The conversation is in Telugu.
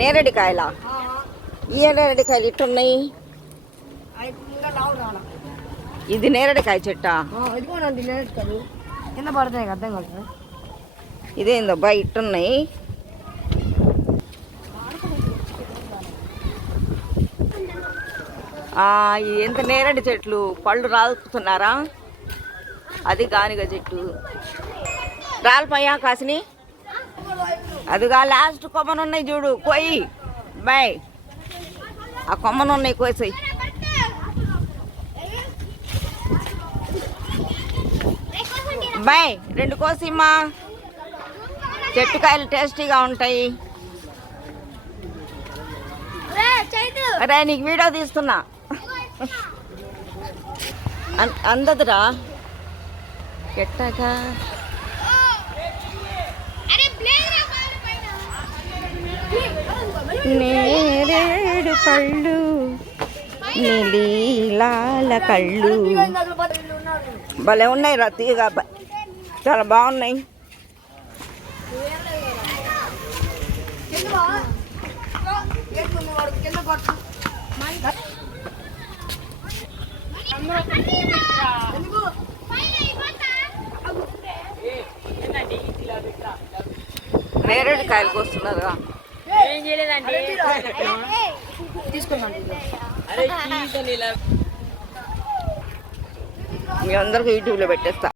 నేరేడుకాయలా? ఈ నేరేడుకాయలు ఇట్టున్నాయి. ఇది నేరేడుకాయ చెట్టా? కింద పడతాయి అర్థం కాదు. ఇదేందబ్బా ఇట్టున్నాయి? ఎంత నేరేడు చెట్లు, పళ్ళు రాలుతున్నారా? అది గానిగ చెట్టు. రాలిపోయా కాసిని? అదిగా లాస్ట్ కొమ్మనున్నాయి చూడు, కోయి బాయ్. ఆ కొమ్మనున్నాయి కోసాయి. బాయ్ 2 కోసిమ్మా. చెట్టు కాయలు టేస్టీగా ఉంటాయి. అరే నీకు వీడియో తీస్తున్నా. అందదురా ఎట్టాగా. నేరేడు పళ్ళు నీలాల కళ్ళు భలే ఉన్నాయి రా, తీయగా చాలా బాగున్నాయి. నేరేడు కాయలకు వస్తున్నారా? మీ అందరికి యూట్యూబ్లో పెట్టేస్తా.